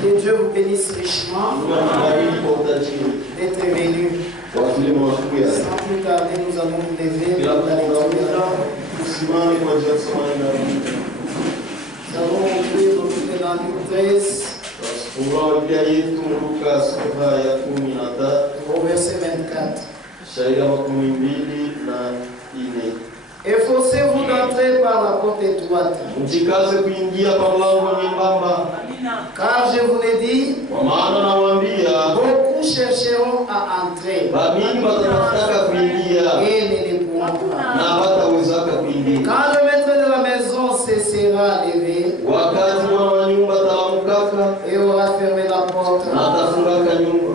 Que Dieu vous bénisse richement d'être venu. Sans plus tarder, nous allons nous lever pour la lecture. Nous allons ouvrir dans Luc 13 au verset 24. Efforcez-vous d'entrer par la porte étroite. Car je vous l'ai dit, beaucoup chercheront à entrer et ne le pourront pas. Quand le maître de la maison se sera levé et aura fermé la porte,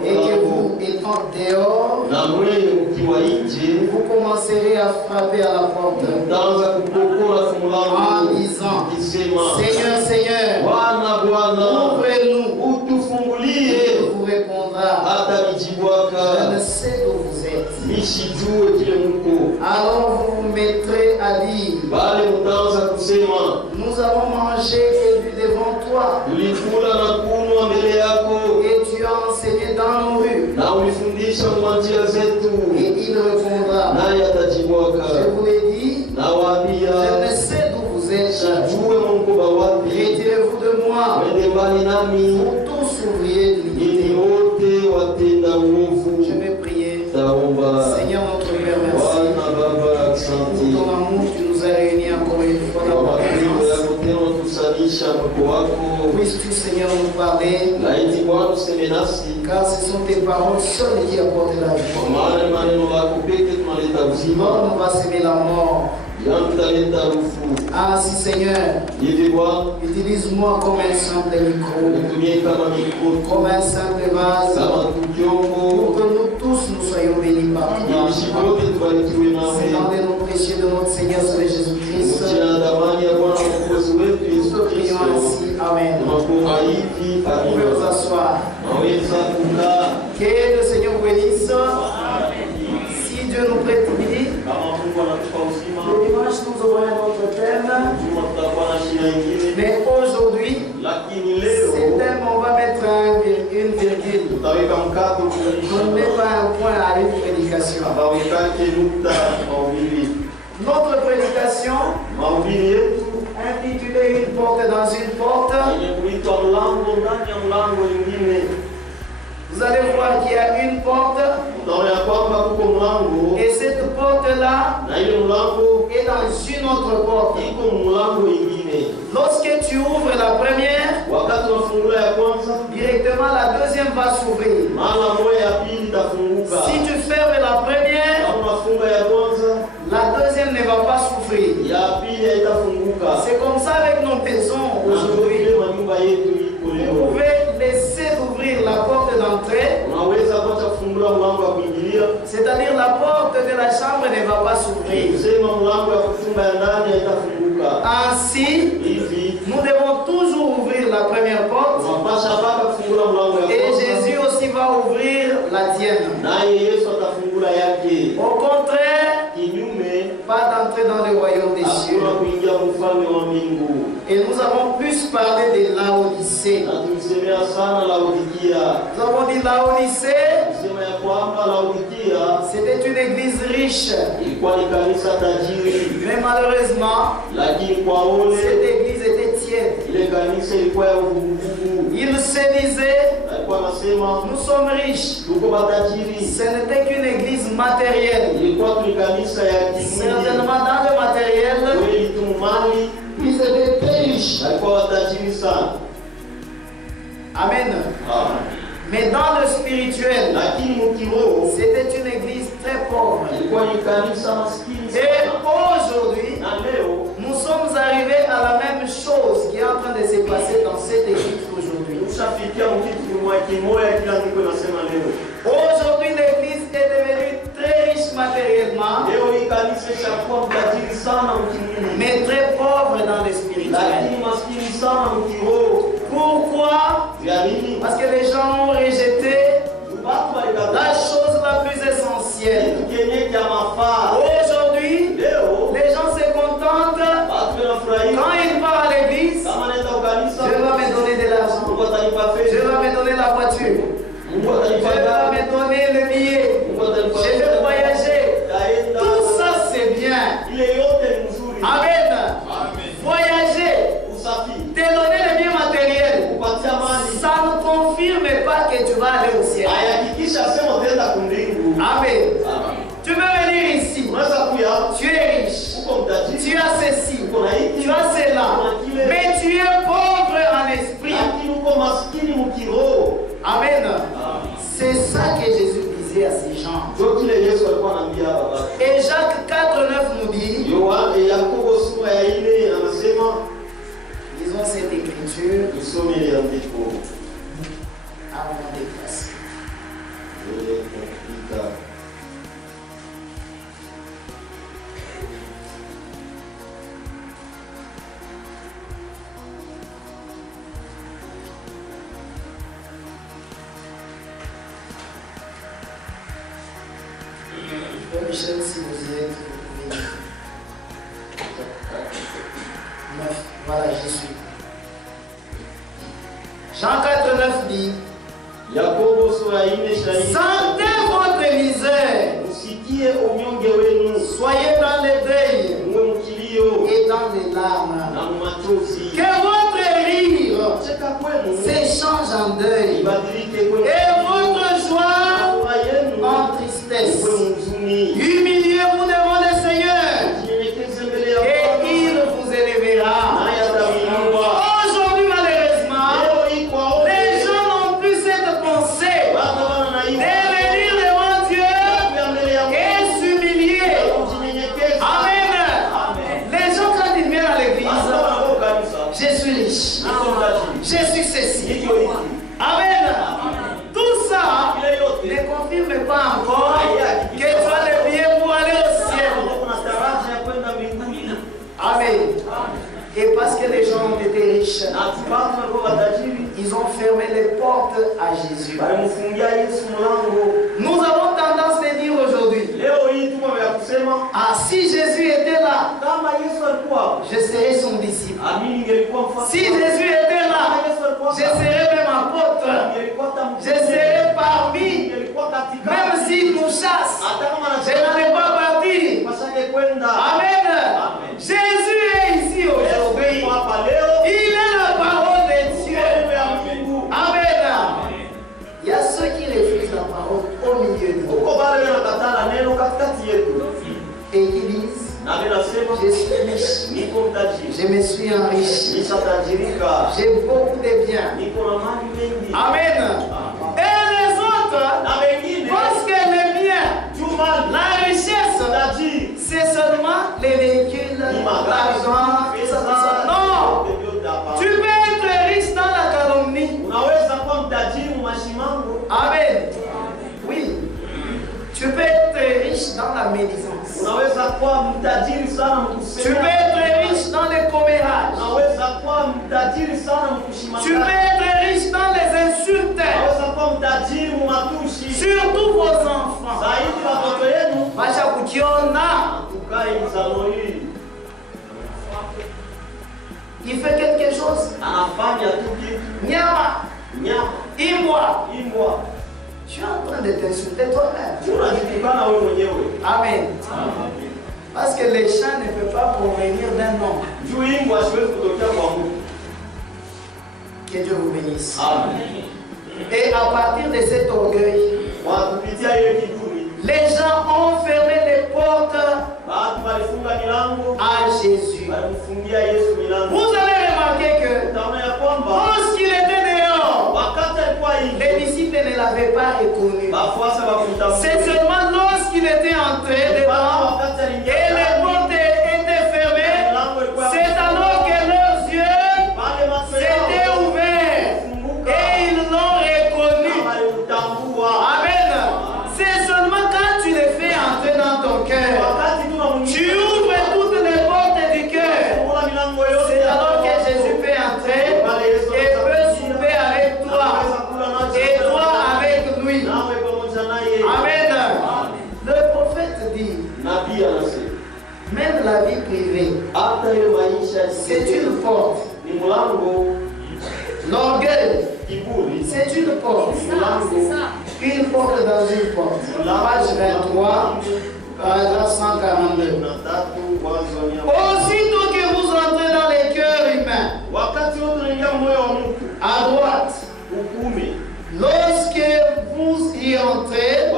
et que vous étant dehors, vous commencerez à frapper à la porte en disant, Seigneur, Seigneur, ouvrez-nous. Il vous répondra, je ne sais d'où vous êtes. Alors vous vous mettrez à dire, nous avons mangé et bu devant toi, et tu as enseigné dans nos rues. Et il répondra, je vous l'ai dit, je ne sais d'où vous êtes. Retirez-vous de moi, vous tous ouvriers d'iniquité. Je vais prier. Seigneur notre Père, merci pour ton amour. Tu nous as réunis encore une fois dans ta présence. Puisses-tu, Seigneur, nous parler, car ce sont tes paroles seules qui apportent la vie. Sinon, on va s'aimer la mort. Ah, si Seigneur, utilise-moi comme un simple micro, comme un simple vase, pour que nous tous nous soyons bénis par toi. C'est dans le nom précieux de notre Seigneur Jésus-Christ. Nous te prions ainsi. Amen. Vous pouvez vous asseoir. Que le Seigneur vous bénisse. Si Dieu nous prête vie, le dimanche nous aurons un autre thème. Mais aujourd'hui, ce thème, on va mettre une virgule. On ne met pas un point à une prédication. Notre prédication, intitulée Une porte dans une porte, vous allez voir qu'il y a une porte, et cette porte-là est dans une autre porte. Lorsque tu ouvres la première, directement la deuxième va s'ouvrir. Si tu fermes la première, la deuxième ne va pas s'ouvrir. C'est comme ça avec nos maisons aujourd'hui. Vous pouvez laisser ouvrir la porte d'entrée, c'est-à-dire la porte de la chambre ne va pas s'ouvrir. Ainsi, nous devons toujours ouvrir la première porte, et Jésus aussi va ouvrir la tienne. Au contraire, pas d'entrer dans le royaume des cieux. Et nous avons plus parlé de Laodicée. Nous avons dit Laodicée, c'était une église riche. Mais malheureusement, cette église était tiède. Il se disait, nous sommes riches. Ce n'était qu'une église matérielle. Certainement dans le matériel, ils étaient très riches. Amen. Mais dans le spirituel, c'était une église très pauvre. Et aujourd'hui, nous sommes arrivés à la même chose qui est en train de se passer dans cette église aujourd'hui. Aujourd'hui, l'église est devenue très riche matériellement, mais très pauvre dans le spirituel. Pourquoi? Parce que les gens ont rejeté la chose la plus essentielle. Aujourd'hui, les gens se contentent quand ils partent à l'église. Je vais me donner de l'argent. Je la voiture. Dieu va me donner le billet. Je vais voyager. Tout ça, c'est bien. Amen. Voyager. Te donner le bien matériel. Ça ne confirme pas que tu vas aller au ciel. Amen. Tu veux venir ici. Tu es riche. Tu as ceci. Tu as cela. Mais tu es pauvre en esprit. Amen. C'est ça que Jésus disait à ces gens. Et Jacques 4,9 nous dit, lisons cette écriture avant de passer. Michel, si vous y êtes, vous pouvez. 9, voilà, j'y suis. Jean 4,9 dit, sentez votre misère, soyez dans le deuil et dans les larmes, que votre rire s'échange en deuil et votre joie en tristesse. Humiliez-vous devant le Seigneur et il vous élèvera. Aujourd'hui, malheureusement, les gens n'ont plus cette pensée de venir devant Dieu et s'humilier. Amen. Les gens, quand ils viennent à l'église, je suis riche, je suis ceci. Amen. Tout ça ne confirme pas encore que tu as le billet pour aller au ciel. Amen. Et parce que les gens ont été riches, ils ont fermé les portes à Jésus. Nous avons tendance à dire aujourd'hui, ah, si Jésus était là, je serais son disciple. Si Jésus était là, je serais même apôtre. Je serais parmi. Même s'il nous chasse, je n'en ai pas parti. Amen. Jésus est ici aujourd'hui. Il est la parole de Dieu. Amen. Il y a ceux qui refusent la parole au milieu de nous. Et qui disent, je suis riche, je me suis enrichi, j'ai beaucoup de biens. Amen. Et les autres, parce que les biens, la richesse, c'est seulement les véhicules, l'argent, tout ça. Non, tu peux être riche dans la calomnie. Amen. Oui. Tu peux être riche dans la médisance. Tu peux être riche dans les commérages. Tu peux être riche dans les insultes. Surtout vos enfants. Il fait quelque chose. Nyama. Imwa. Tu es en train de t'insulter toi-même. Amen. Parce que les chats ne peuvent pas provenir d'un homme. Que Dieu vous bénisse. Amen. Et à partir de cet orgueil, les gens ont fermé les portes à Jésus. Vous avez remarqué que lorsqu'il était dehors, les disciples ne l'avaient pas reconnu. C'est seulement lorsqu'il était entré devant et les portes étaient fermées, c'est alors que leurs yeux s'étaient ouverts et ils l'ont reconnu. Amen. C'est seulement quand tu les fais entrer dans ton cœur, tu ouvres toutes les portes du cœur. C'est alors que Jésus peut entrer et peut souper avec toi et toi avec lui. Amen. Le prophète dit, même la vie privée, c'est une porte. L'orgueil C'est une porte. Une porte dans une porte. Page 23, paragraphe 142. Aussitôt que vous entrez dans les cœurs humains, à droite, lorsque vous y entrez,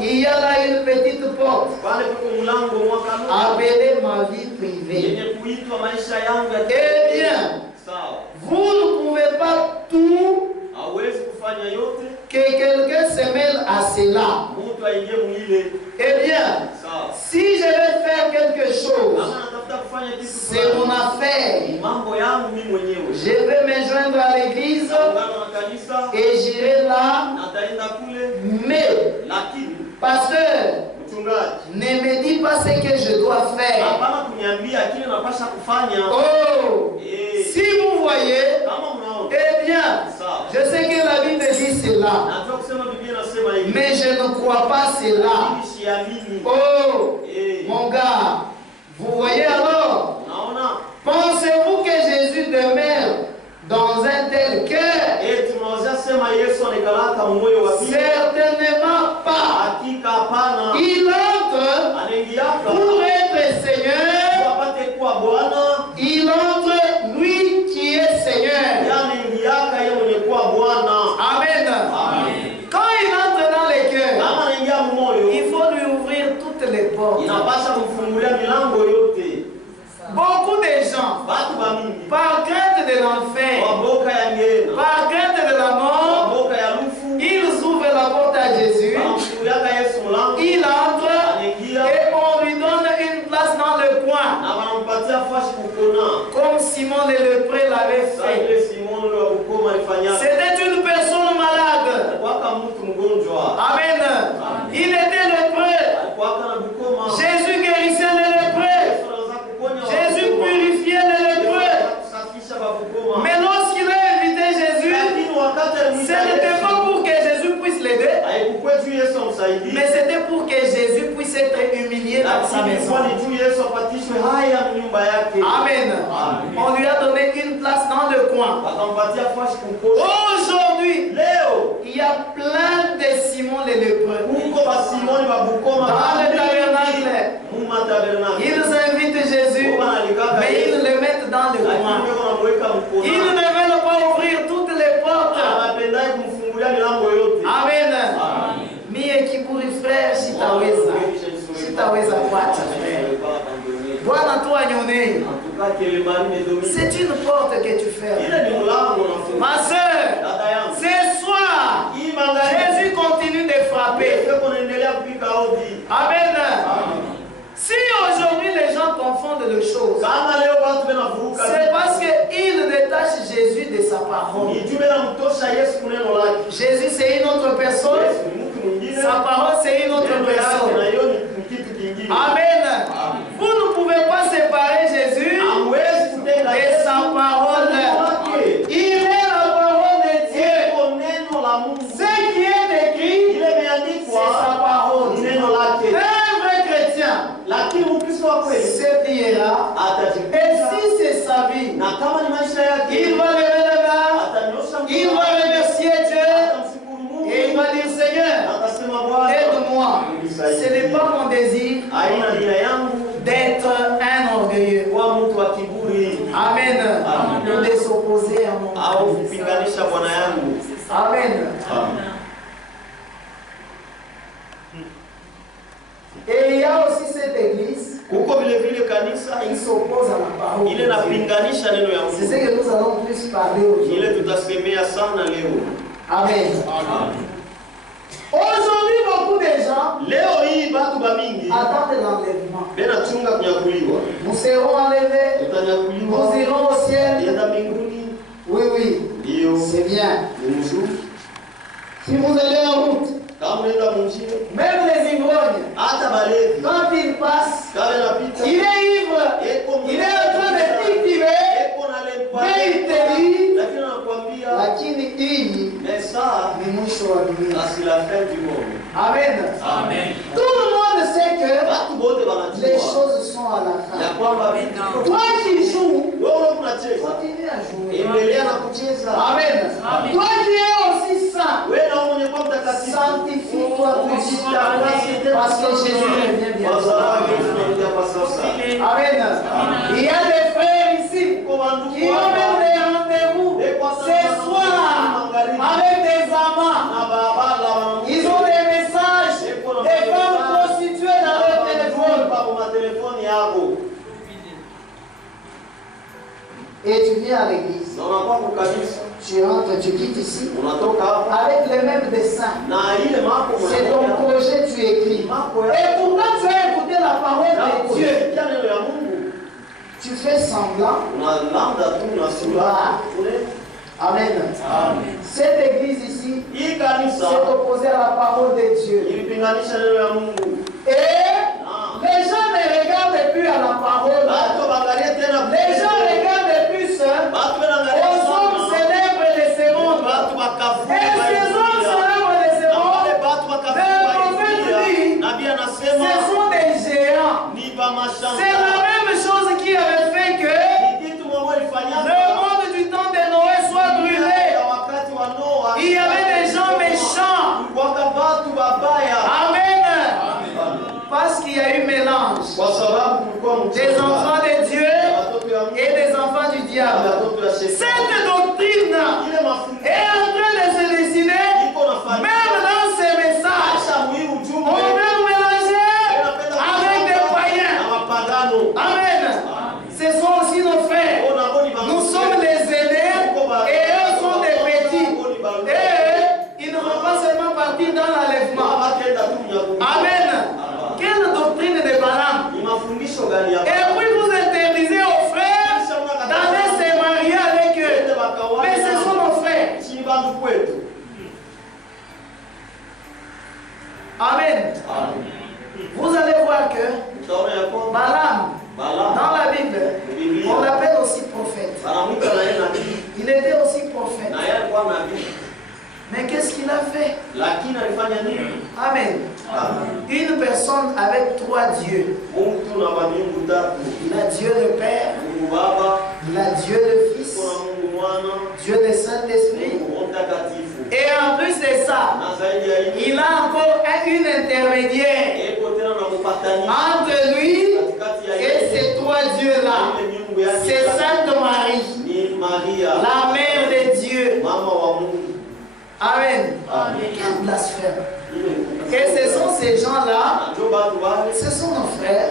il y a là une petite porte appelée ma vie privée. Eh bien, vous ne pouvez pas tout que quelqu'un se mêle à cela. Eh bien, si je vais faire quelque chose, c'est mon affaire. Je vais me joindre à l'église et j'irai là. Mais, pasteur, ne me dis pas ce que je dois faire. Oh, si vous voyez, eh bien, je sais que la Bible dit cela, mais je ne crois pas cela. Oh, mon gars, vous voyez alors, pensez-vous que Jésus demeure dans un tel cœur? Certainement pas. Il entre pour être Seigneur. Il entre lui qui est Seigneur. Amen. Quand il entre dans les cœurs, il faut lui ouvrir toutes les portes. Beaucoup de gens, par crainte de l'enfer, par crainte de la mort, ils ouvrent la porte à Jésus, il entre et on lui donne une place dans le coin, comme Simon le lépreux l'avait fait. C'était une personne malade. Amen. Il était lépreux. Jésus guérissait les lépreux. Jésus purifiait les lépreux. Mais lorsqu'il a invité Jésus, ce n'était pas pour que Jésus puisse l'aider, mais c'était pour que Jésus puisse être humilié dans sa maison. Amen. On lui a donné une place dans le coin. Aujourd'hui, il y a plein de Simon les lépreux dans le tabernacle. Ils invitent Jésus, mais ils le mettent dans le coin. Ils ne veulent pas ouvrir toutes les portes. Amen. Mie kiburi frère, sitaweza kuacha frère. Bwana tu anyone. C'est une porte que tu fermes. Ma soeur, ce soir, Jésus continue de frapper. Amen. Si aujourd'hui les gens confondent les choses, c'est parce qu'ils détachent Jésus de sa parole. Jésus c'est une autre personne, sa parole c'est une autre personne. Amen. Vous ne pouvez pas séparer Jésus de sa parole. Il est la parole de Dieu. Ce qui est écrit, c'est sa parole. Un vrai chrétien se pliera, et si c'est sa vie, il va lever les mains, il va remercier Dieu, et il va dire Seigneur, aide-moi. Ce n'est pas mon désir d'être un orgueilleux. Amen. De s'opposer à mon Dieu. Amen. Et il y a aussi cette église qui s'oppose à la parole. C'est ce que nous allons plus parler aujourd'hui. Amen. Aujourd'hui, beaucoup de gens attendent l'enlèvement. Nous serons enlevés, nous irons au ciel. Oui, oui, c'est bien. Si vous allez en route, même les ivrognes, quand ils passent, il est ivre, il est en train de cultiver, mais il te dit, lakini hii ni mwisho wa dunia. Amen. Tout le monde sait que les choses sont à la fin. Toi qui joues, continue à jouer. Amen. sont amenés parce que Jésus revient bientôt. Amen. Il y a des frères ici qui ont même des rendez-vous ce soir avec des amants. Ils ont des messages des femmes prostituées dans leur téléphone. Et tu viens à l'église. Tu rentres, tu quittes ici avec les mêmes dessins. C'est ton projet, tu écris. Et pourquoi tu as écouté la parole de Dieu? Tu fais semblant. Amen. Cette église ici s'est opposée à la parole de Dieu. Et les gens ne regardent plus à la parole. Les gens regardent plus aux hommes célèbres de ce monde. Et ces hommes célèbres de ce monde, le prophète dit, ce sont des géants. C'est la même chose qui avait fait que le monde du temps de Noé soit brûlé. Il y avait des gens méchants. Amen. Parce qu'il y a eu mélange des enfants de Dieu et des enfants du diable. Cette doctrine est en train de se décider, même dans ces messages. On veut mélanger avec des païens. Amen. Ce sont aussi nos frères. Nous sommes des aînés et eux sont des petits. Et ils ne vont pas seulement partir dans l'enlèvement. Amen. Quelle doctrine de Balaam. Et puis vous interdisez aux frères d'aller se marier avec eux. Mais ce sont nos frères. Amen. Vous allez voir que Balaam, dans la Bible, on l'appelle aussi prophète. Il était aussi prophète. Mais qu'est-ce qu'il a fait? Amen. Une personne avec trois dieux. Il a Dieu le Père, il a Dieu le Fils, Dieu le Saint-Esprit. Et en plus de ça, il a encore une intermédiaire entre lui et ces trois dieux-là. C'est Sainte Marie, la mère de Dieu. Amen. Quel blasphème. Et ce sont ces gens-là, ce sont nos frères.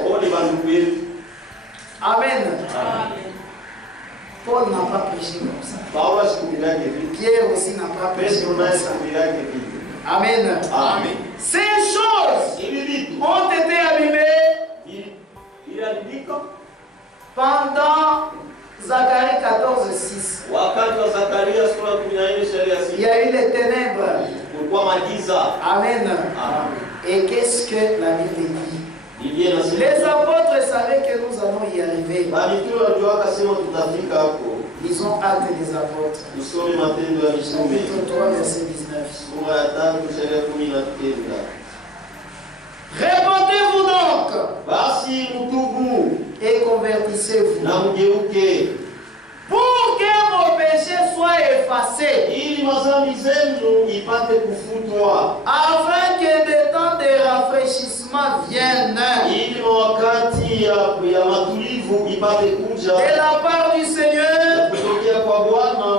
Amen. Paul n'a pas prêché comme ça. Pierre aussi n'a pas prêché comme ça. Amen. Ces choses ont été abîmées pendant Zacharie 14:6. Il y a eu les ténèbres. Amen. Et qu'est-ce que la Bible dit? Les apôtres savaient que nous allons y arriver. Lisons Actes des apôtres. Chapitre 3, verset 19. Répondez-vous donc et convertissez-vous pour que vos péchés soient effacés, afin que des temps de rafraîchissement viennent de la part du Seigneur,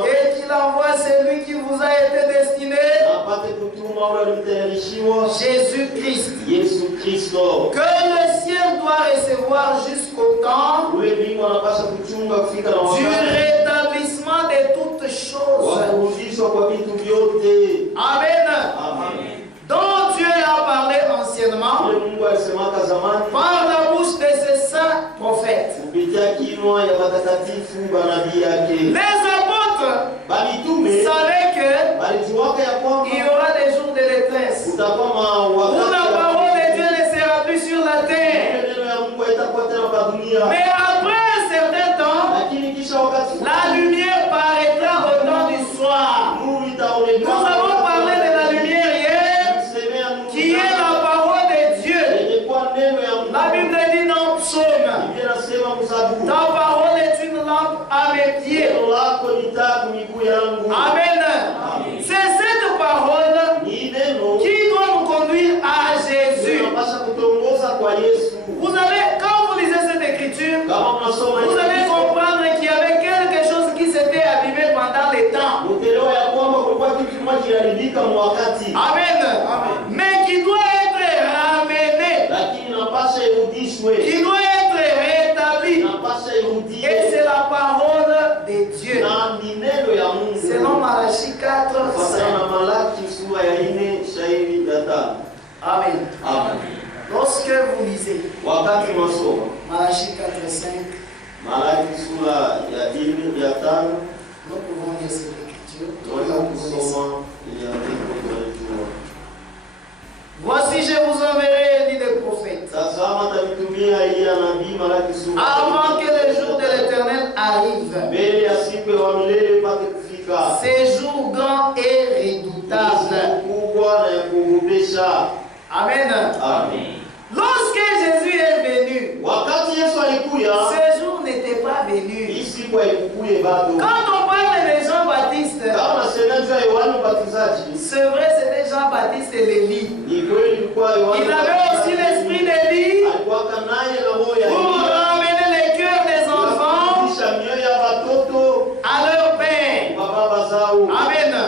et qu'il envoie celui qui vous a été destiné, Jésus-Christ, que le ciel doit recevoir jusqu'au temps du rétablissement de toutes choses. Amen. Dont Dieu a parlé anciennement par la bouche de ses saints prophètes. Les apôtres savaient qu'il y aura des jours de détresse où la parole de Dieu ne sera plus sur la terre. Mais après un certain temps, la lumière paraîtra au temps du soir. Nous avons parlé de la lumière hier, qui est la parole de Dieu. La Bible dit dans Psaume, ta parole est une lampe à mes pieds. Amen. C'est cette parole qui doit nous conduire à agir. Amen. Mais qui doit être ramené. Qui doit être rétabli. Et c'est la parole de Dieu. Selon Malachie 4, 5. Amen. Lorsque vous lisez Malachie 4, 5, nous pouvons lire cette écriture. Voici, je vous enverrai, dit le prophète, avant que le jour de l'Éternel arrive. Ces jours grands et redoutables. Amen. Lorsque Jésus est venu, ce jour n'était pas venu. Quand on parle de Jean-Baptiste, c'est vrai, c'était Jean-Baptiste et l'Élie. Il avait aussi l'esprit d'Élie pour ramener les cœurs des enfants à leur père. Amen.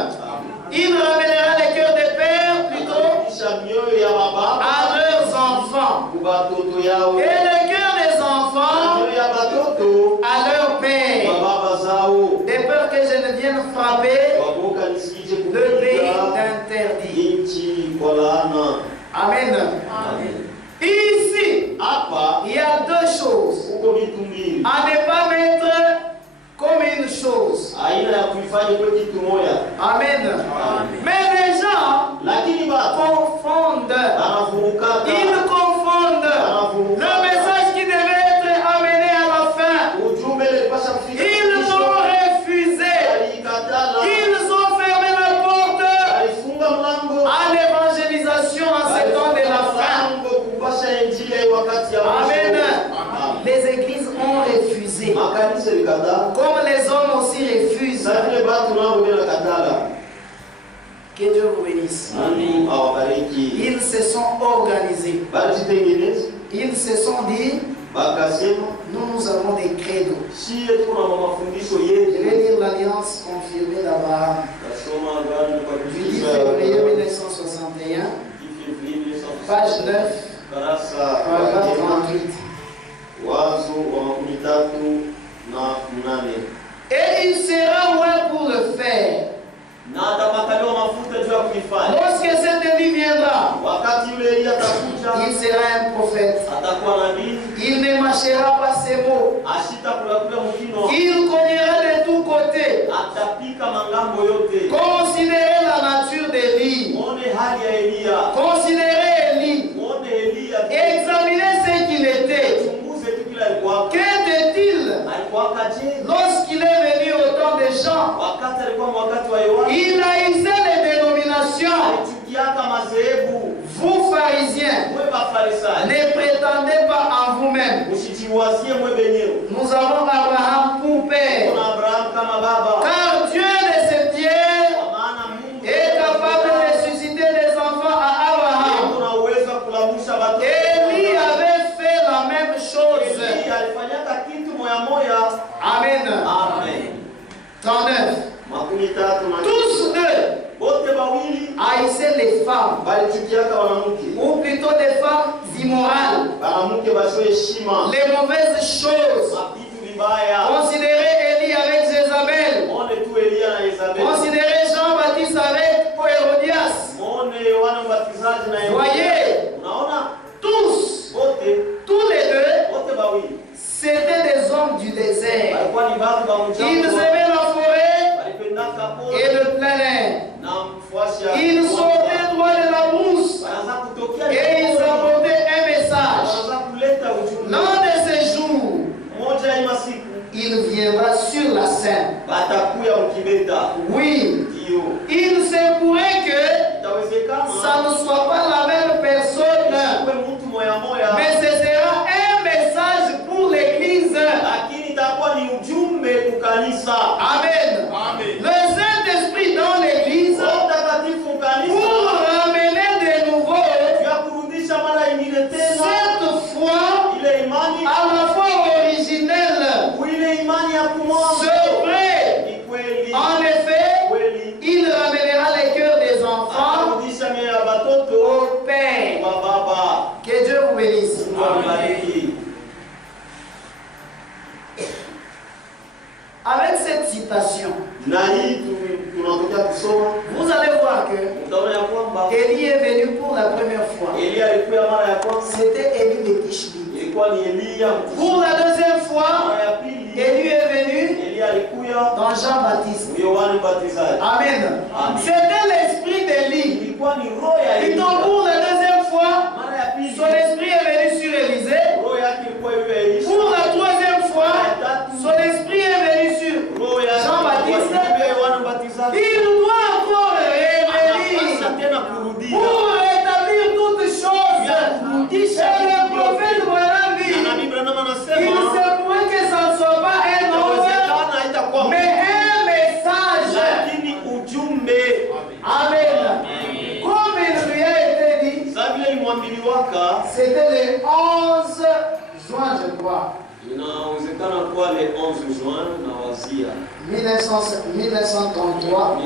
Il ramènera les cœurs des pères plutôt à leurs enfants. Et les cœurs des enfants à leur père. De peur que je ne vienne frapper le pays d'interdit. Amen. Ici, il y a deux choses à ne pas mettre comme une chose. Amen. Mais les gens confondent. Ils confondent le message qui devait être amené à la fin. Ils ont refusé. Ils ont fermé la porte à l'évangélisation en ce temps de la fin. Amen. Les églises ont refusé. Comme les hommes aussi refusent. Que Dieu vous bénisse. Ils se sont organisés. Ils se sont dit, nous avons des credos. Je vais lire l'alliance confirmée d'Abraham. Du 10 février 1961, page 9, paragraphe 38. Et il sera loin pour le faire. Lorsque cet Élie viendra, il sera un prophète. Il ne marchera pas ses mots. Il connaîtra de tous côtés. Considérez la nature d'Élie. Considérez Élie. Examinez ce qu'il était. Qu'était-il lorsqu'il est venu au temps des gens? Il haïssait les dénominations. Vous pharisiens, ne prétendez pas en vous-même. Nous avons Abraham pour père. Car Dieu de ses pierres est capable de susciter des enfants à Abraham. Élie avait fait la même chose. Amen. 39. Tous deux haïssaient les femmes, ou plutôt des femmes immorales, les mauvaises choses. Considérez Élie avec Jézabel. Considérez Jean-Baptiste avec Hérodias. Voyez, tous les deux, c'était des hommes du désert. Ils aimaient la forêt et le plein air. Ils sautaient droit de la brousse et ils apportaient un message. L'un de ces jours, il viendra sur la scène. Oui, il se pourrait que ça ne soit pas la même personne, mais ce sera un message pour l'église. Amen. Le Saint-Esprit vous allez voir que Élie est venu pour la première fois. C'était Élie de Tishbi. Pour la deuxième fois, Élie est venu dans Jean-Baptiste. Amen. C'était l'esprit d'Élie. Et donc pour la deuxième fois, son esprit est venu sur Élisée. Pour la troisième fois, son esprit est venu sur Jean-Baptiste. Il doit encore revenir pour rétablir toutes choses. Et le prophète Branham dit, il se pourrait que ça ne soit pas un homme, mais un message. Amen. Comme il lui a été dit, c'était le 11 juin, je crois. Inawezekana kuwa le 11 juin 1933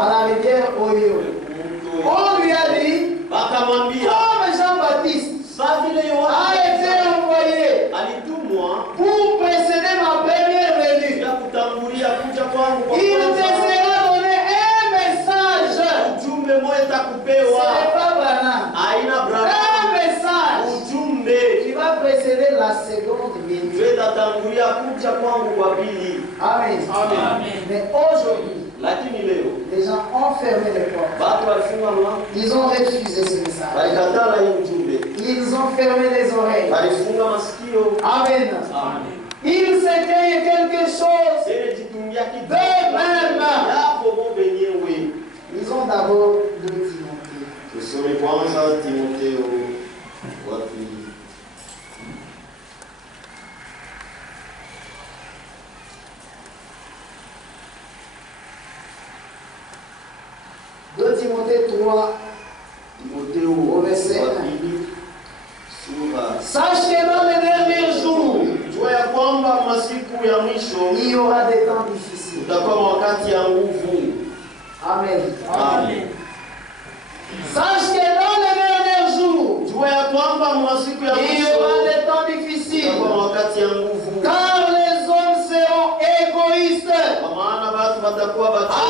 à la rivière Oyo. On lui a dit, comme Jean-Baptiste a été envoyé pour précéder ma première venue, il te sera donné un message. Ce n'est pas Branham. Un message qui va précéder la seconde venue. Amen. Mais aujourd'hui, les gens ont fermé les portes. Ils ont refusé ce message. Ils ont fermé les oreilles. Amen. Ils s'éteignent quelque chose d'eux-mêmes. Ils ont d'abord de Timothée. De Timothée 3, au verset 1. Sache que dans les derniers jours, il y aura des temps difficiles. Amen. Amen. Sache que dans les derniers jours, il y aura des temps difficiles. Car les hommes seront égoïstes,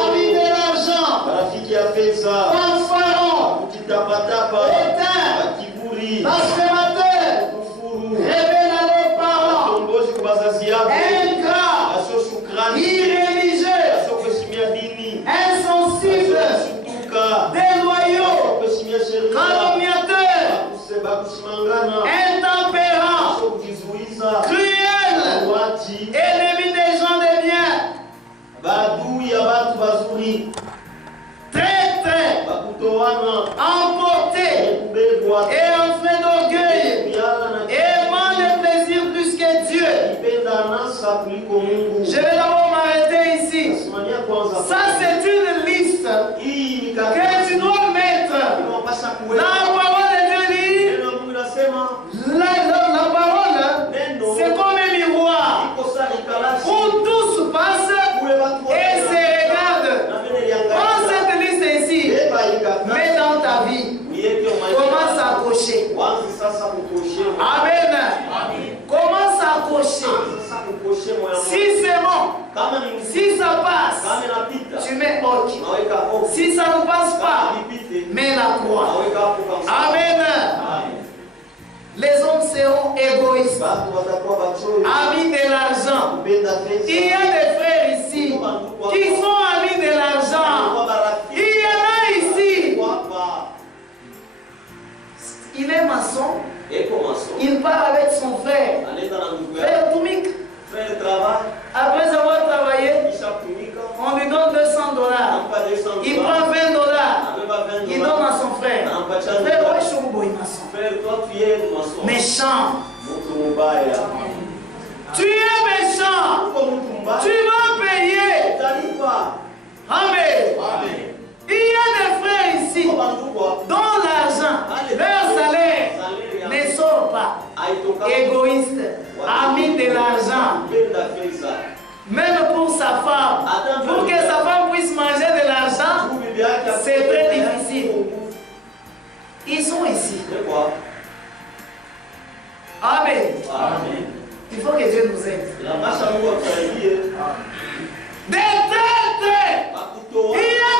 amis de l'argent, fanfarons, éteints, blasphémateurs, rebelles à leurs parents, ingrats, irréligieux, insensibles, déloyaux, calomniateurs, intempérants, cruels, ennemis des gens de bien, traîtres, emportés et enflés d'orgueil, aimant le plaisir plus que Dieu. Je vais d'abord m'arrêter ici. Ça, c'est une liste que tu dois mettre. La parole de Dieu dit, la parole, c'est comme un miroir où tout se passe et se regarde. Prends cette liste ici, mets dans ta vie. Commence à cocher. Amen. Commence à cocher. Si c'est bon, si ça passe, tu mets OK. Si ça ne passe pas, mets la croix. Amen. Les hommes seront égoïstes, amis de l'argent. Il y a des frères ici qui sont amis de l'argent. Il y en a ici. Il est maçon. Il part avec son frère. Frère Toumik. Après avoir travaillé, on lui donne $200. Il prend $20. Il donne à son frère. Frère, ouais, je suis un boy maçon. Méchant. Tu es méchant. Tu vas payer. Amen. Il y a des frères ici dont l'argent, leur salaire ne sort pas. Égoïste, ami de l'argent. Même pour sa femme, pour que sa femme puisse manger de l'argent, c'est très difficile. Ils sont ici. Amen. Il faut que Dieu nous aide. Des traîtres. Il y a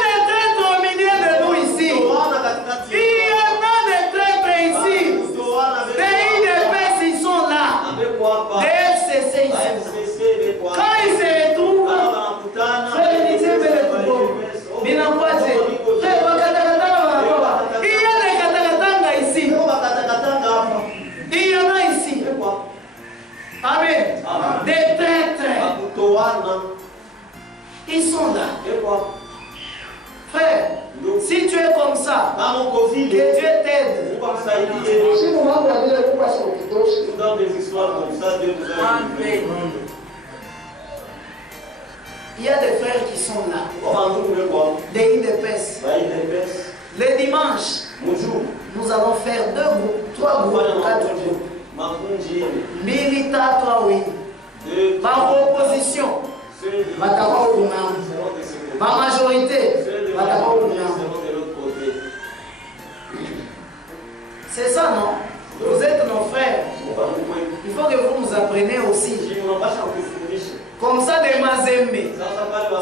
Si tu es comme ça, que Dieu t'aide. Si vous dans des histoires comme ça, Dieu vous a aidé. Il y a des frères qui sont là. Des IDPS. Les dimanches, nous allons faire 2 groupes, 3 groupes, 4 groupes. Milita, toi, oui. Par opposition, par majorité, c'est ça, non? Vous êtes nos frères. Il faut que vous nous appreniez aussi. Comme ça, des Mazembe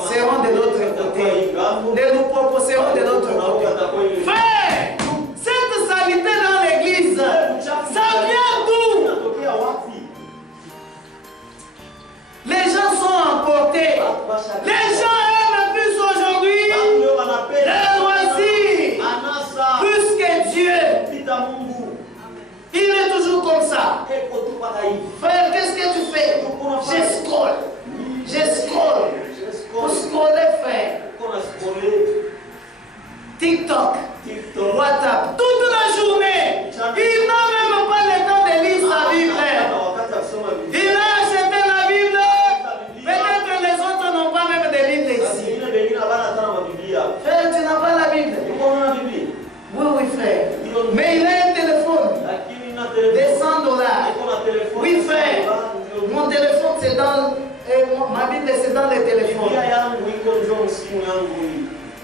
seront de l'autre côté. Les Lupopo seront de l'autre côté. Frère, cette saleté dans l'église, ça vient d'où? Les gens sont emportés. Les gens aiment plus aujourd'hui les loisirs plus que Dieu. Il est toujours comme ça. Frère, qu'est-ce que tu fais? Je scrolle. Pour scroller, frère. TikTok, WhatsApp, toute la journée. Il n'a même pas le temps de lire sa Bible. Il a acheté la Bible. Peut-être les autres n'ont pas même de Bible ici. Frère, tu n'as pas la Bible? Oui, frère. Mais il a un téléphone de 100 $. Oui, frère. Mon téléphone, c'est dans... ma Bible, c'est dans le téléphone.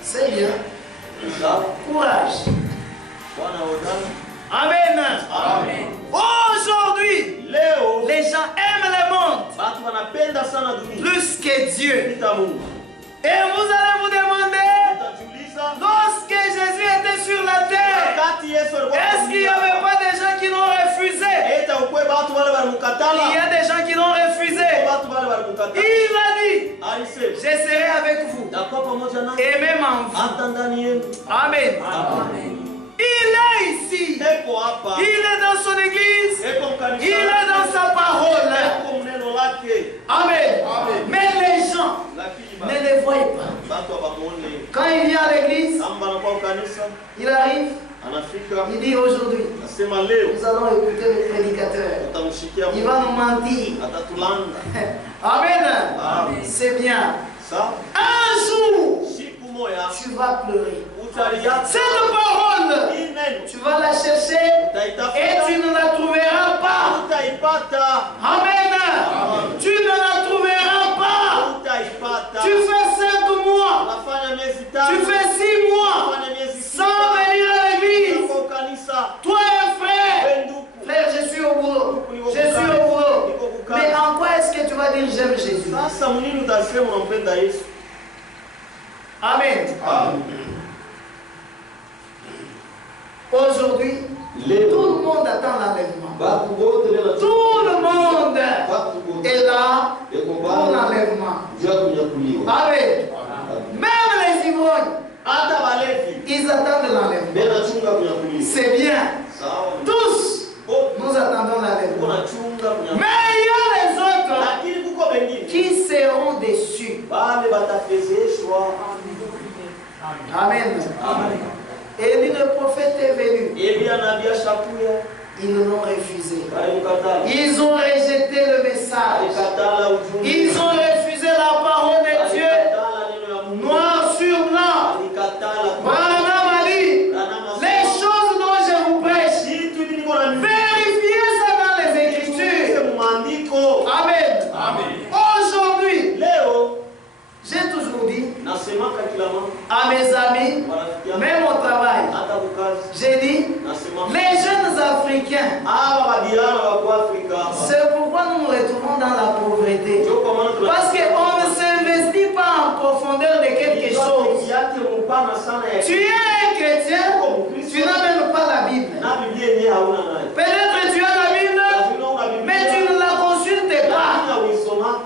C'est bien. Courage. Amen. Aujourd'hui, les gens aiment le monde plus que Dieu. Et vous allez vous demander, lorsque Jésus était sur la terre, est-ce qu'il n'y avait pas des gens qui l'ont refusé? Il y a des gens qui l'ont refusé. Il a dit, je serai avec vous et même en vous. Amen. Il est ici. Il est dans son église. Il est dans sa parole. Amen. Mais les gens ne les voient pas. Quand il vient à l'église, il arrive. Il dit aujourd'hui, nous allons écouter le prédicateur. Il va nous mentir. Amen. C'est bien. Un jour, tu vas pleurer. Cette parole, tu vas la chercher et tu ne la trouveras pas. Amen. Tu ne la trouveras pas. Tu fais 5 mois. Tu fais 6 mois sans venir à l'église. Toi et frère, je suis au boulot. Mais en quoi est-ce que tu vas dire j'aime Jésus? Amen. Aujourd'hui, tout le monde attend l'enlèvement. Tout le monde est là pour l'enlèvement. Amen. Même les ivrognes, ils attendent l'enlèvement. C'est bien. Tous, nous attendons l'enlèvement. Mais il y a les autres qui seront déçus. Amen. Et le prophète est venu. Ils l'ont refusé. Ils ont rejeté le message. Ils ont refusé la parole de Dieu. Noir sur blanc. Branham a dit, les choses dont je vous prêche, vérifiez ça dans les Écritures. Amen. Aujourd'hui, j'ai toujours dit à mes amis, même au travail, j'ai dit, les jeunes Africains, c'est pourquoi nous nous retrouvons dans la pauvreté. Parce qu'on ne s'investit pas en profondeur de quelque chose. Tu es un chrétien, tu n'as même pas la Bible. Peut-être tu as la Bible, mais tu ne la consultes pas.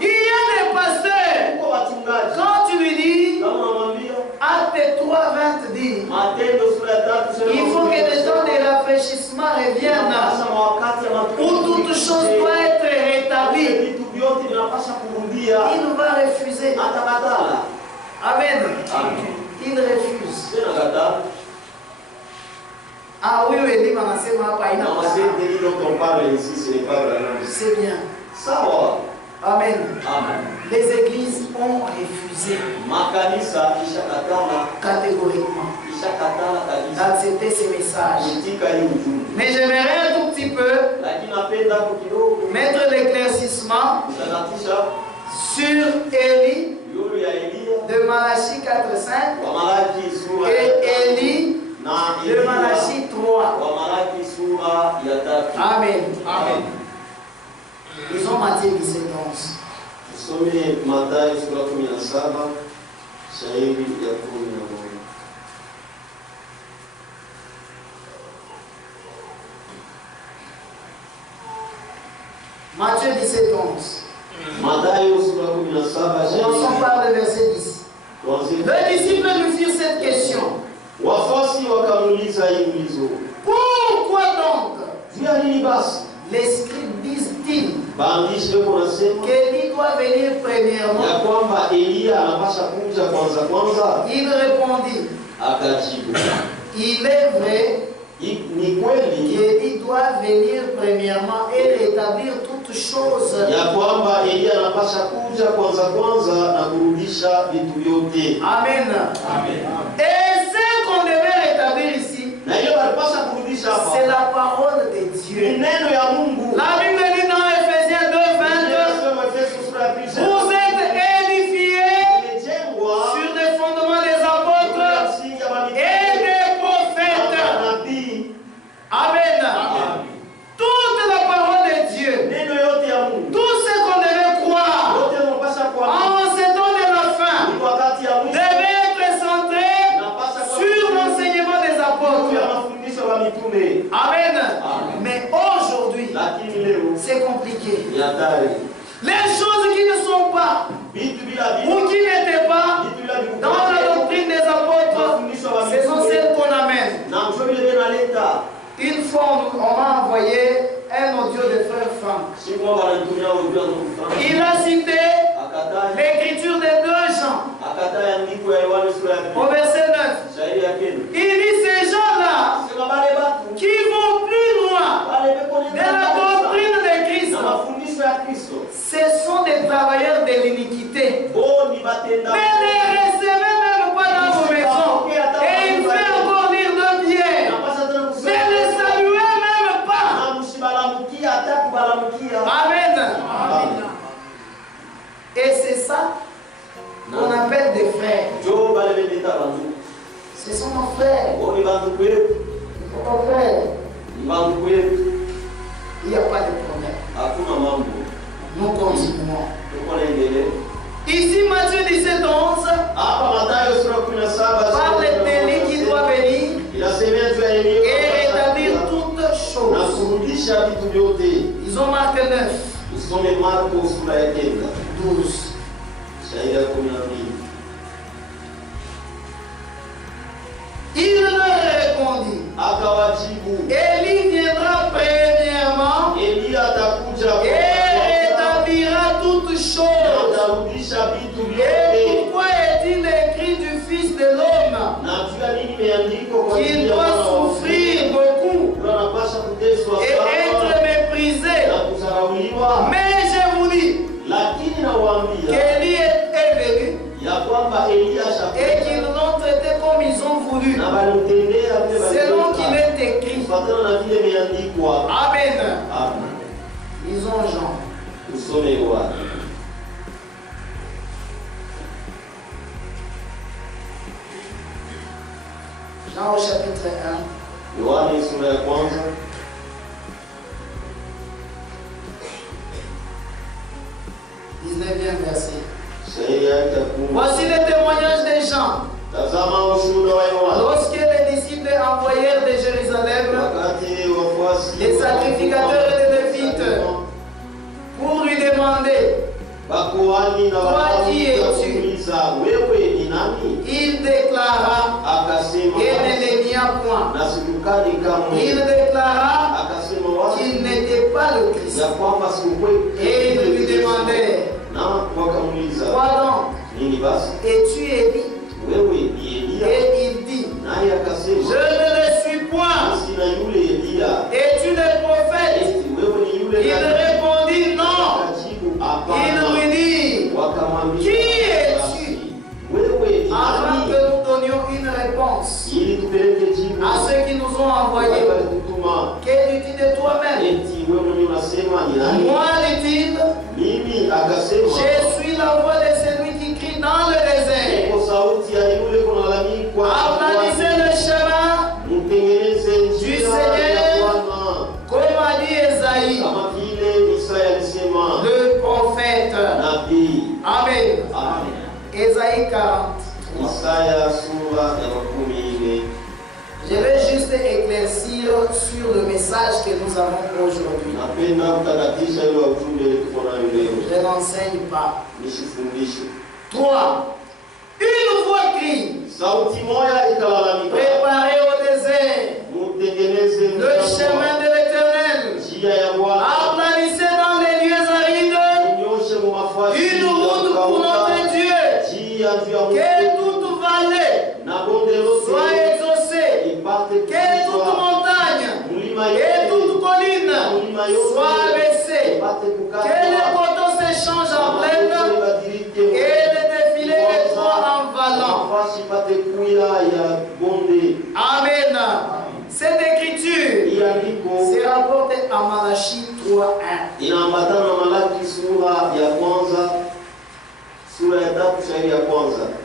Il y a des pasteurs, quand tu lui dis, Acte 3, 20 dit, il faut que des temps de rafraîchissement reviennent, où toute chose doit être rétablie. Il va refuser. Amen. Il refuse. dont on parle ici, ce n'est pas Branham. C'est bien. Sawa. Amen. Amen. Les églises ont refusé catégoriquement d'accepter ces messages. Mais j'aimerais un tout petit peu mettre l'éclaircissement sur Élie de Malachie 4:5 et Élie de Malachie 3. Amen. Amen. Lisons Matthieu 17:11. Tusome Mathayo sura 17 shairi ya 11. Matthieu 17:11. Mathayo sura 17 Commençons par le verset 10. Les disciples lui firent cette question. Wafuasi wakamuuliza hii ulizo. Pourquoi donc Vya nini basi? les scribes disent-ils qu'Élie doit venir premièrement? ya kwamba Elia anapasha kuja kwanza. Il répondit, akajibu, il est vrai ni kweli qu'Élie doit venir premièrement et rétablir toutes choses. ya kwamba Elia anapasha kuja kwanza na kurudisha vitu vyote. Amen. Amen. Et ce qu'on devait rétablir ici, na hiyo alipasha kurudisha hapa, c'est la parole de Dieu. Neno ya Mungu. La Bible dit dans Ephésiens 2:22, vous êtes édifiés sur des fondements des apôtres et des prophètes. Amen. Toute la parole de Dieu, tout ce qu'on devait croire en ce temps de la fin, devait être centré sur l'enseignement des apôtres. Amen. Mais aujourd'hui, c'est compliqué. Les choses qui ne sont pas ou qui n'étaient pas dans la doctrine des apôtres, ce sont celles qu'on amène. Une fois, on m'a envoyé un audio de frère Franck. Il a cité l'écriture des 2 Jean au verset 9. Il dit ces gens-là qui vont plus loin de la doctrine de Christ, ce sont des travailleurs de l'iniquité. Mais ne recevez même pas dans vos maisons. Et il fait encore lire de bien. Ne les saluez même pas. Amen. Et c'est ça qu'on appelle des frères. Ce sont nos frères. Nos frères. Il n'y a pas de problème. Nous continuons. Ici, Matthieu 17:11 parle d'Élie qui doit venir et rétablir toutes choses. Ils ont Marc 9. 12. Il leur répondit, Élie viendra premièrement et rétablira toutes choses. Et pourquoi est-il écrit du Fils de l'homme qu'il doit souffrir beaucoup et être méprisé? Mais je vous dis qu'Élie est venu et qu'ils l'ont traité comme ils ont voulu, selon qu'il est écrit. Amen. Ils ont Jean. Jean au chapitre 1. Yohane sura ya kwanza. Verset. Voici le témoignage des gens. Lorsque les disciples envoyèrent de Jérusalem les sacrificateurs et les Lévites pour lui demander, toi qui es-tu? Il déclara, et ne les nia point. Il déclara qu'il n'était pas le Christ. Et il lui demandait, quoi donc? Es-tu Élie? Et il dit, je ne le suis point. réponse à ceux qui nous ont envoyés. Que dis-tu de toi-même? Moi, dit-il, je suis la voix de celui qui crie dans le désert. Aplanissez le chemin du Seigneur, comme a dit Esaïe, le prophète. Amen. Esaïe 40. Je vais juste éclaircir sur le message que nous avons aujourd'hui. Je n'enseigne pas. 3. Une voix crie. Préparez au désert le chemin de l'Éternel. Aplanissez dans les lieux arides une route pour notre Dieu. Que toute vallée soit exaucée. Que toute montagne et toute colline soit abaissée. Que les coteaux s'échangent en plaine et les défilés étroits en vallon. Amen. Cette écriture se rapporte à Malachie 3:1.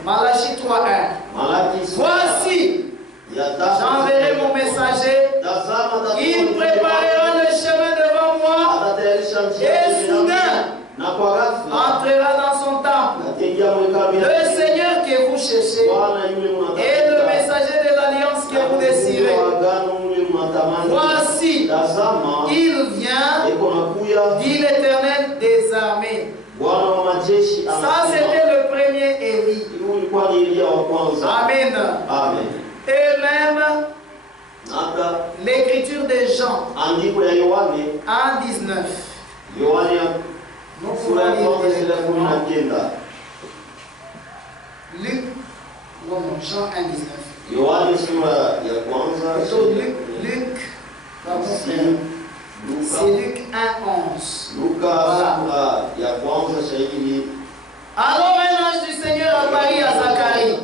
Malachie 3:1. Voici, j'enverrai mon messager, il préparera le chemin devant moi, et soudain entrera dans son temple. Le Seigneur que vous cherchez et le messager de l'alliance que vous désirez. Voici, il vient, dit l'Éternel des armées. Ça, c'était le premier Élie. Amen. Et même l'écriture de Jean 1:19. Nous pouvons lire Luc, non, Jean 1:19. Luc, pardon, c'est Luc 1:11. Alors un ange du Seigneur apparut à Zacharie.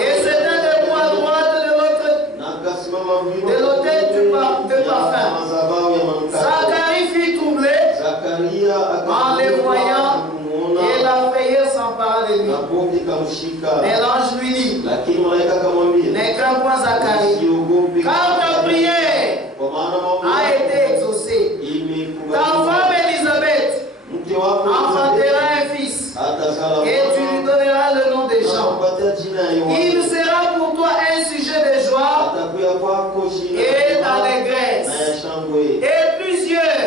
Et c'était debout à droite de l'autel de parfum. Zacharie fut troublé en les voyant, et la frayeur s'empara de lui. Mais l'ange lui dit, ne crains point Zacharie, car ta prière a été exaucée. Ta femme Élisabeth enfantera un fils, et tu lui donneras le nom de Jean. Il sera pour toi un sujet de joie et d'allégresse, et plusieurs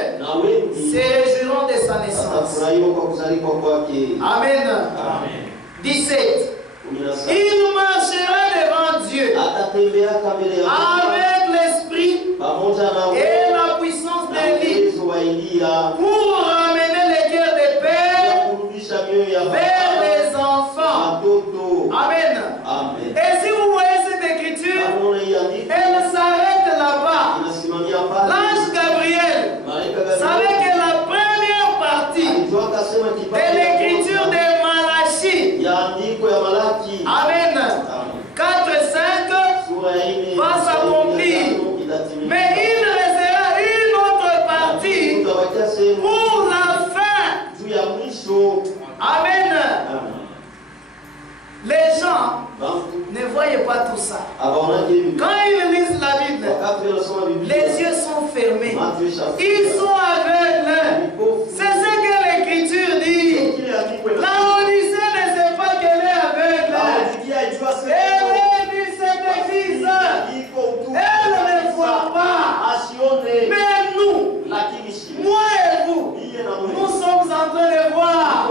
se réjouiront de sa naissance. Amen. 17. Il marchera devant Dieu avec l'esprit et la puissance d'Élie pour ramener les cœurs des pères vers les enfants. Amen. Et si vous voyez cette écriture, elle s'arrête là-bas. L'ange Gabriel savait que la première partie de l'écriture de Malachie, Amen, 4:5, va s'accomplir. Mais il restera une autre partie pour la fin. Amen. Les gens ne voyaient pas tout ça. Quand ils lisent la Bible, les yeux sont fermés. Ils sont aveugles. C'est ce que l'Écriture dit. La Odyssée ne sait pas qu'elle est aveugle. Elle est du Saint-Église. Elle ne voit pas. Mais nous, moi et vous, nous sommes en train de voir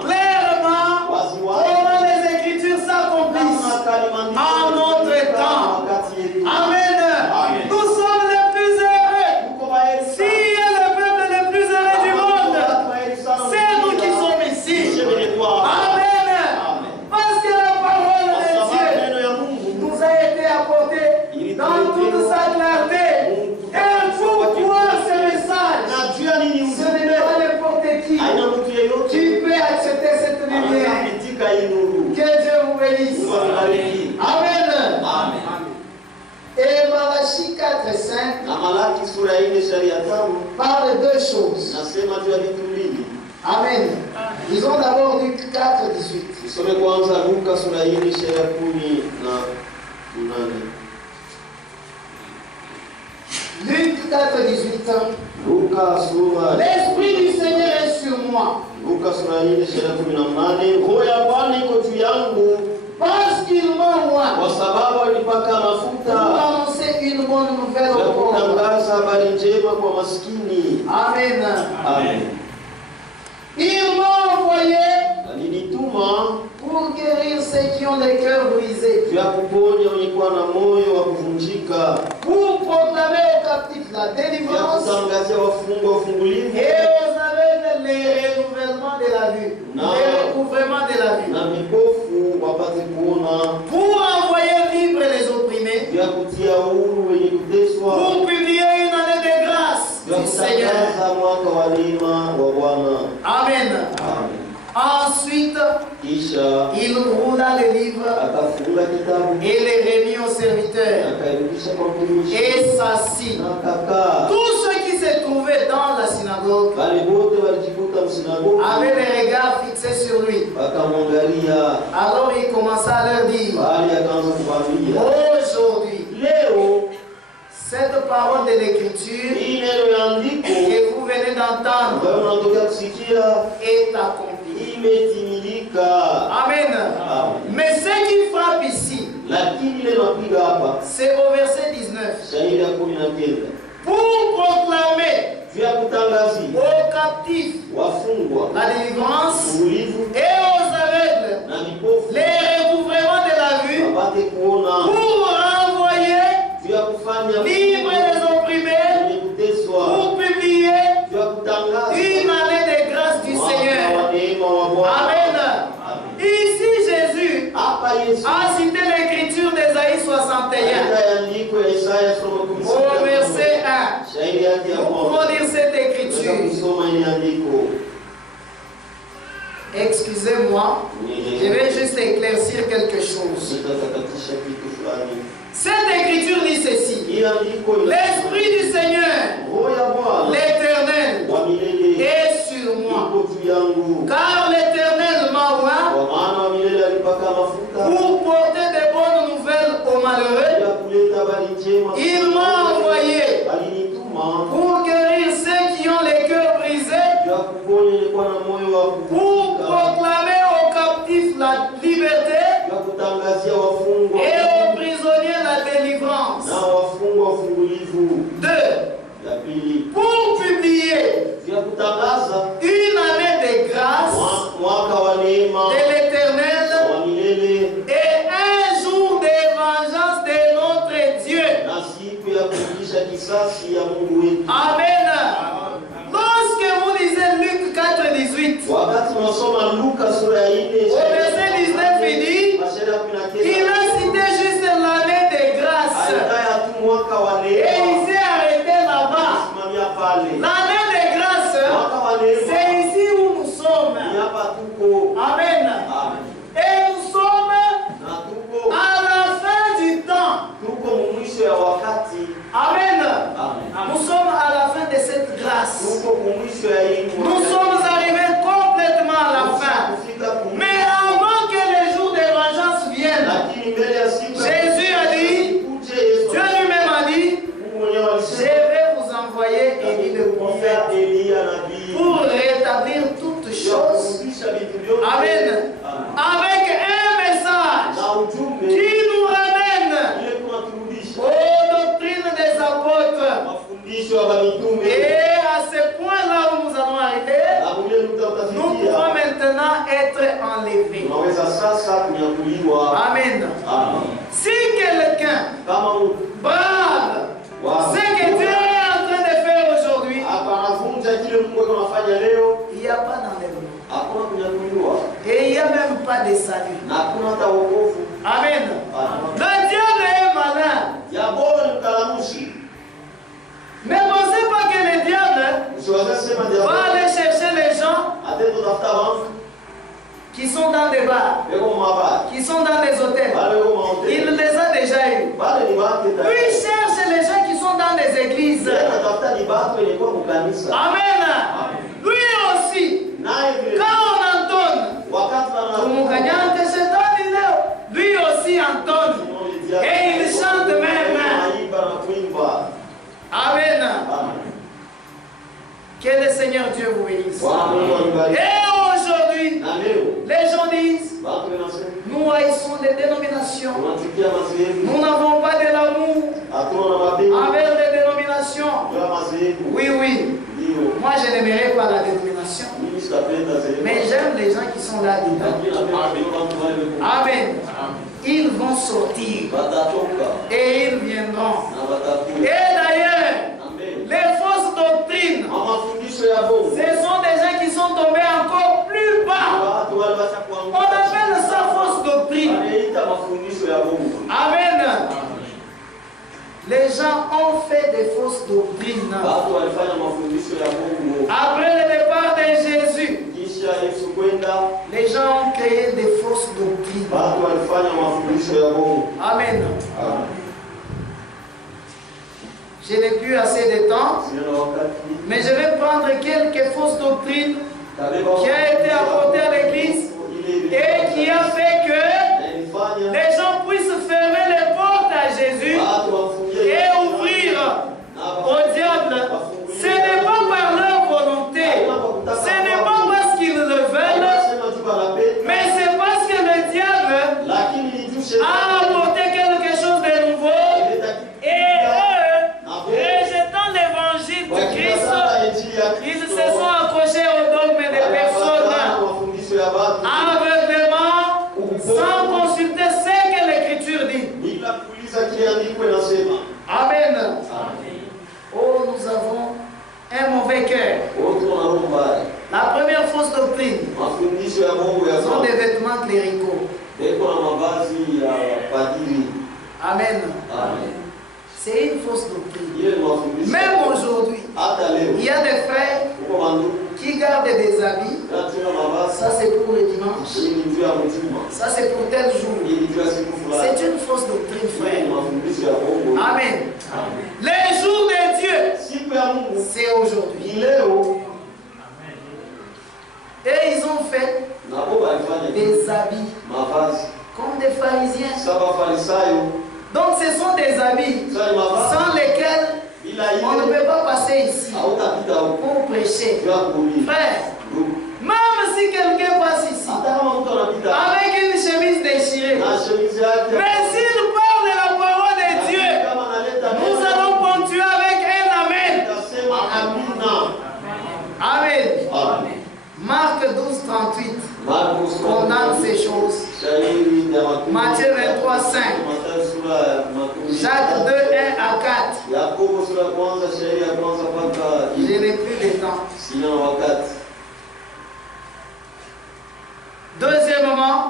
clairement comment les Écritures s'accomplissent en notre temps. Amen. Nous sommes les plus heureux. Si le peuple le plus heureux du monde, c'est nous qui sommes ici. Amen. Parce que la parole de Dieu nous a été apportée dans toute sa clarté. Et pourquoi ce message? Ce n'est pas n'importe qui. Tu peux accepter cette lumière. Que Dieu vous bénisse. Amen. 4 et 5 parle de 2 choses. Amen. Disons d'abord Luc 4, 18. Luc 4, 18. L'Esprit du Seigneur est sur moi. Parce qu'il m'a oint pour annoncer une bonne nouvelle aux pauvres. Amen. Amen. Il m'a envoyé pour guérir ceux qui ont les cœurs brisés, pour proclamer aux captifs la délivrance et aux aveugles les renouvellements de la vue, les recouvrements de la vue, pour envoyer libre les opprimés, pour publier une année de grâce du Seigneur. Amen. Ensuite, il roula le livre et les remit au serviteur et s'assit. Tous ceux qui se trouvaient dans la synagogue avaient les regards fixés sur lui. Alors il commença à leur dire: aujourd'hui, cette parole de l'Écriture que vous venez d'entendre est accomplie. Amen. Mais ce qui frappe ici, c'est au verset 19. Pour proclamer aux captifs la délivrance et aux aveugles les recouvrements de la vue, pour renvoyer libre les opprimés, pour publier une année de grâce du Seigneur. Amen. Ici Jésus a cité l'écriture d'Ésaïe 61 au verset 1. Nous pouvons lire cette écriture. Excusez-moi, je vais juste éclaircir quelque chose. Cette écriture dit ceci: l'Esprit du Seigneur, l'Éternel, est sur moi, car l'Éternel m'a oint pour porter de bonnes nouvelles aux malheureux. Il m'a envoyé pour guérir ceux qui ont les cœurs brisés, pour proclamer aux captifs la liberté et aux prisonniers la délivrance. 2. Pour publier une année de grâce de l'Éternel et un jour de vengeance de notre Dieu. Amen. Lorsque vous lisez Luc 4, 18, au verset 19, il dit, il a cité juste l'année de grâce. Et il s'est arrêté là-bas. L'année de grâce, c'est ici où nous sommes. Amen. Et nous sommes à la fin du temps. Amen. Nous sommes à la fin de cette grâce. Nous sommes arrivés complètement à la fin. Mais avant que les jours de vengeance viennent, Jésus a dit, Dieu lui-même a dit, je vais vous envoyer Élie le prophète pour rétablir toutes choses. Amen. Avec un message qui nous ramène aux doctrines des apôtres. Et à ce point-là où nous allons arriver, nous pouvons maintenant être enlevés. Amen. Si quelqu'un brave ce que Dieu est en train de faire aujourd'hui, il n'y a pas d'enlèvement. Et il n'y a même pas de salut. Amen. Le diable est malin. Ne pensez pas que le diable va aller chercher les gens qui sont dans des bars, qui sont dans des hôtels. Il les a déjà eus. Puis il cherche les gens qui sont Amen. Lui aussi, quand on entonne, lui aussi entonne. Et il chante même. Amen. Que le Seigneur Dieu vous bénisse. Et aujourd'hui, les gens disent, nous haïssons les dénominations. Nous n'avons pas de l'amour envers les dénominations. Oui, oui. Moi, je n'aimerais pas la dénomination. Mais j'aime les gens qui sont là dedans. Amen. Ils vont sortir. Et ils viendront. Et d'ailleurs, les fausses doctrines, ce sont des gens qui sont tombés encore plus bas. On appelle ça fausse doctrine. Amen. Les gens ont fait des fausses doctrines. Après le départ de Jésus, les gens ont créé des fausses doctrines. Amen. Je n'ai plus assez de temps, mais je vais prendre quelques fausses doctrines qui ont été apportées à l'église et qui a fait que les gens puissent fermer les portes à Jésus et ouvrir au diable. Ce n'est pas par leur volonté, ce n'est pas parce qu'ils le veulent, mais c'est parce que le diable a apporté quelque chose de nouveau et eux, rejetant l'évangile de Christ, ils se sont accrochés au dogme des personnes aveuglément, sans consulter ce que l'Écriture dit. Amen. Oh, nous avons un mauvais cœur. La première fausse doctrine sont des vêtements cléricaux. Amen. C'est une fausse doctrine. Même aujourd'hui, il y a des frères qui gardent des habits. Ça c'est pour le dimanche. Ça c'est pour tel jour. C'est une fausse doctrine, frère. Amen. Les jours de Dieu, c'est aujourd'hui. Et ils ont fait des habits comme des pharisiens. Donc ce sont des habits sans lesquels on ne peut pas passer ici pour prêcher. Frère, même si quelqu'un passe ici avec une chemise déchirée, mais s'il parle de la parole de Dieu, nous allons ponctuer avec un amen. Amen. Marc 12:38 condamne ces choses. Matthieu 23:5. Jacques 2:1 à 4. Je n'ai plus de temps. Deuxièmement,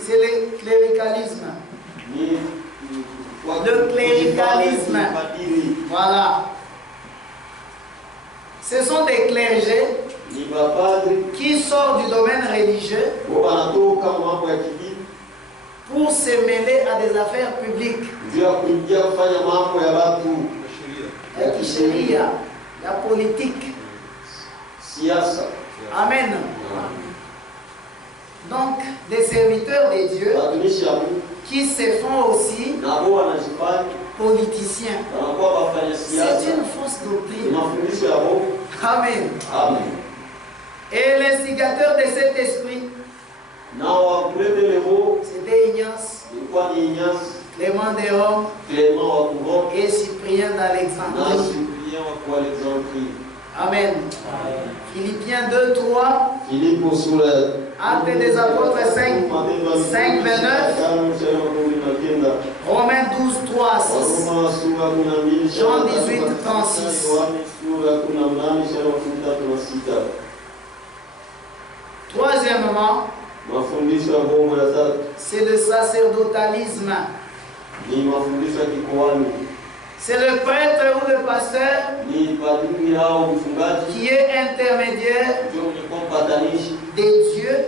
c'est le cléricalisme. Le cléricalisme. Voilà. Ce sont des clergés qui sortent du domaine religieux pour se mêler à des affaires publiques. La politique. Amen. Donc, des serviteurs de Dieu qui se font aussi politiciens. C'est une fausse doctrine. Amen. Et l'instigateur de cet esprit, c'était Ignace, Clément de Rome et Cyprien d'Alexandrie. Amen. Philippiens 2:3. Actes des apôtres 5:29. Romains 12:3-6. Jean 18:36. Troisièmement, c'est le sacerdotalisme. C'est le prêtre ou le pasteur qui est intermédiaire des dieux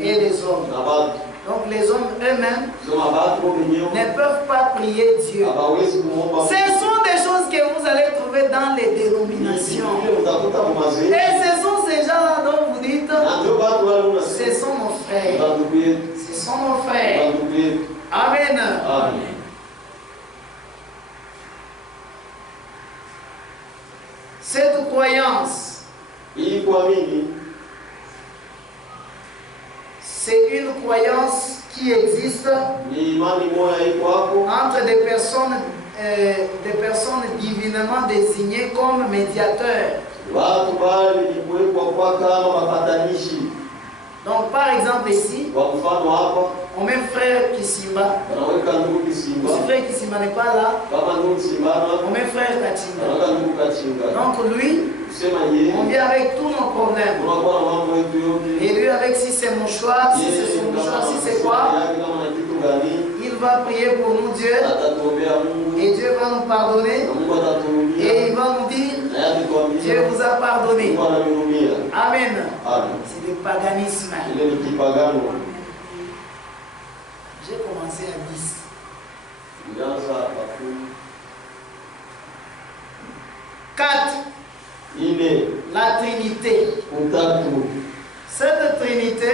et des hommes. Donc les hommes eux-mêmes ne peuvent pas prier Dieu. Ce sont des choses que vous vous allez trouver dans les dénominations. Et ce sont ces gens-là dont vous dites, ce sont nos frères. Ce sont nos frères. Amen. Amen. Cette croyance, c'est une croyance qui existe entre des personnes divinement désignées comme médiateurs. Donc par exemple ici, on met frère Kisimba. Si frère Kisimba n'est pas là, on met frère Kachinga. Donc lui, on vient avec tous nos problèmes. Et lui avec si c'est mon choix, si c'est son choix, si c'est quoi, il va prier pour nous Dieu. Et Dieu va nous pardonner. Et il va nous dire, Dieu vous a pardonné. Amen. C'est du paganisme. J'ai commencé à 10. 4. La Trinité. Cette Trinité,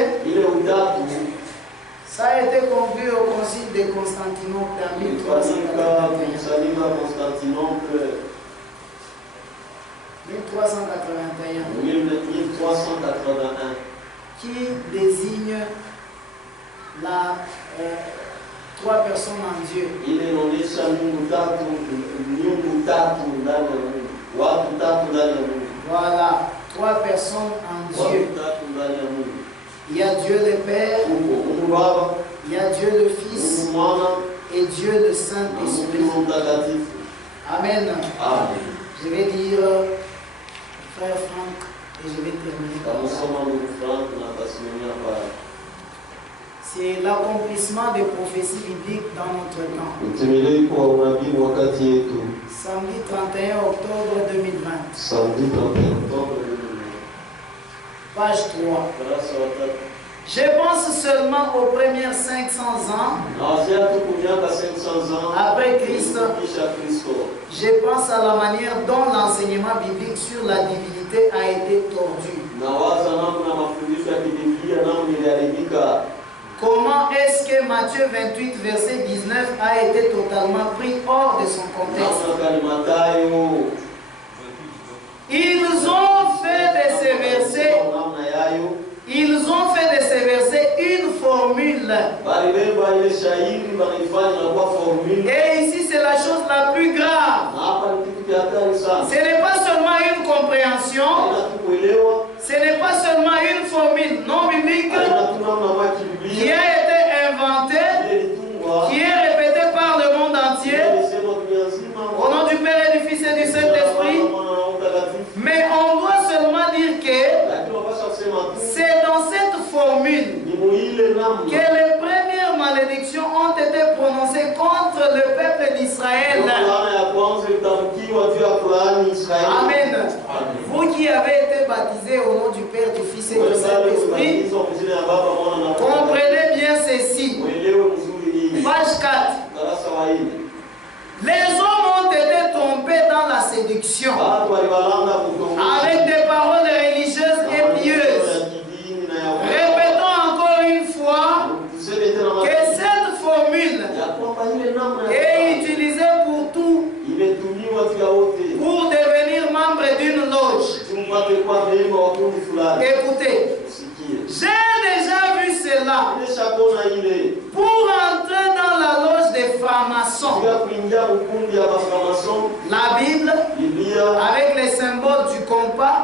ça a été conclu au concile de Constantinople en 1381. Qui désigne trois personnes en Dieu. Voilà, trois personnes en Dieu. Il y a Dieu le Père, il y a Dieu le Fils et Dieu le Saint-Esprit. Amen. Je vais dire frère Franck et je vais terminer. C'est l'accomplissement des prophéties bibliques dans notre temps. Samedi 31 octobre 2020. Page 3. Je pense seulement aux premières 500 ans après Christ. Je pense à la manière dont l'enseignement biblique sur la divinité a été tordu. Comment est-ce que Matthieu 28, verset 19 a été totalement pris hors de son contexte? Ils ont fait de ces versets une formule. Et ici, c'est la chose la plus grave. Ce n'est pas seulement une compréhension, ce n'est pas seulement une formule non biblique qui a été inventée, qui est répétée par le monde entier, au nom du Père et du Fils et du Saint-Esprit. Mais on doit seulement dire que c'est dans cette formule que les premières malédictions ont été prononcées contre le peuple d'Israël. Amen. Vous qui avez été baptisés au nom du Père, du Fils et du Saint-Esprit, comprenez bien ceci. Page 4. Les hommes ont été trompés dans la séduction avec des paroles religieuses et pieuses. Répétons encore une fois que cette formule est utilisée pour tout, pour devenir membre d'une loge. Écoutez, j'ai déjà vu cela. Pour entrer dans la loge des francs-maçons, la Bible, avec les symboles du compas,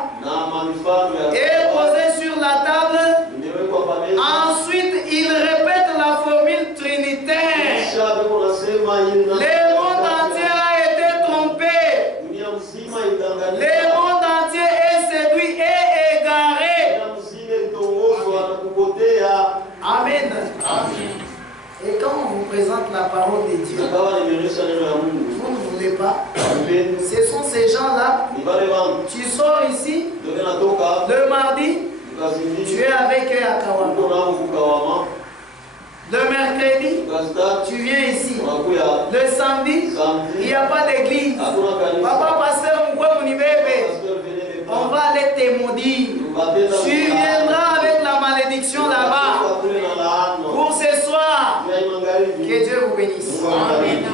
est posée sur la table. Ensuite, il répète la formule trinitaire. Le monde entier a été trompé. Le monde entier est séduit et égaré. Amen. Et quand on vous présente la parole de Dieu, vous ne voulez pas. Ce sont ces gens-là. Tu sors ici le mardi, tu es avec eux à Kawama. Le mercredi, tu viens ici. Le samedi, il n'y a pas d'église. Papa, pasteur, on va aller te maudire. Tu viendras avec la malédiction là-bas. Pour ce soir, que Dieu vous bénisse. Amen.